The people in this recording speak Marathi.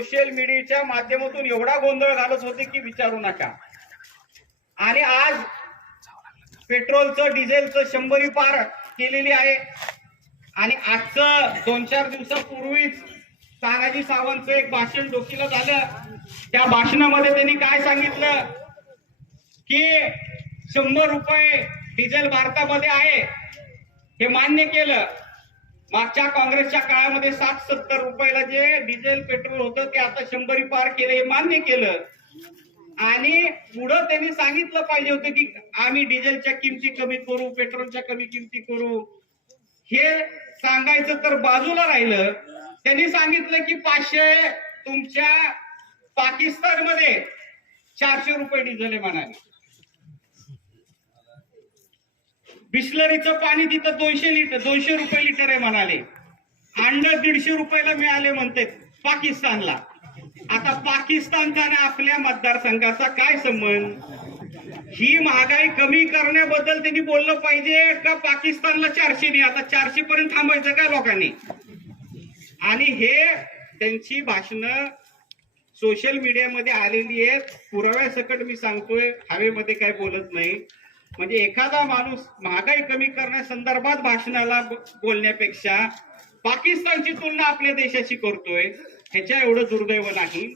सोशल मीडियाच्या माध्यमातून एवढा गोंधळ घालत होते की विचारू नका. आणि आज पेट्रोलचं डिझेलचं शंभरी पार केलेली आहे. आणि आजचं दोन चार दिवसापूर्वीच तानाजी सावंतचं एक भाषण डोकीला झालं. त्या भाषणामध्ये त्यांनी काय सांगितलं? की शंभर रुपये डिझेल भारतामध्ये आहे. हे मान्य केलं. मागच्या काँग्रेसच्या काळामध्ये सात सत्तर रुपयाला जे डिझेल पेट्रोल होतं ते आता शंभरी पार केलं हे मान्य केलं. आणि पुढं त्यांनी सांगितलं पाहिजे होतं की आम्ही डिझेलच्या किमती कमी करू पेट्रोलच्या कमी किमती करू. हे सांगायचं तर बाजूला राहिलं. त्यांनी सांगितलं की पाचशे तुमच्या पाकिस्तानमध्ये चारशे रुपये डिझेल आहे म्हणाले. बिस्लरीचं पाणी तिथं दोनशे लिटर दोनशे रुपये लिटर आहे म्हणाले. अंड दीडशे रुपयाला मिळाले म्हणते पाकिस्तानला. आता पाकिस्तानचा आणि आपल्या मतदारसंघाचा काय संबंध? ही महागाई कमी करण्याबद्दल त्यांनी बोललं पाहिजे का पाकिस्तानला चारशे नाही? आता चारशे पर्यंत थांबायचं काय लोकांनी? आणि हे त्यांची भाषणं सोशल मीडियामध्ये आलेली आहेत. पुराव्यासकट मी सांगतोय हवेमध्ये काय बोलत नाही. म्हणजे एखादा माणूस महागाई कमी करण्यासंदर्भात भाषणाला बोलण्यापेक्षा पाकिस्तानची तुलना आपल्या देशाशी करतोय ह्याच्या एवढं दुर्दैव नाही.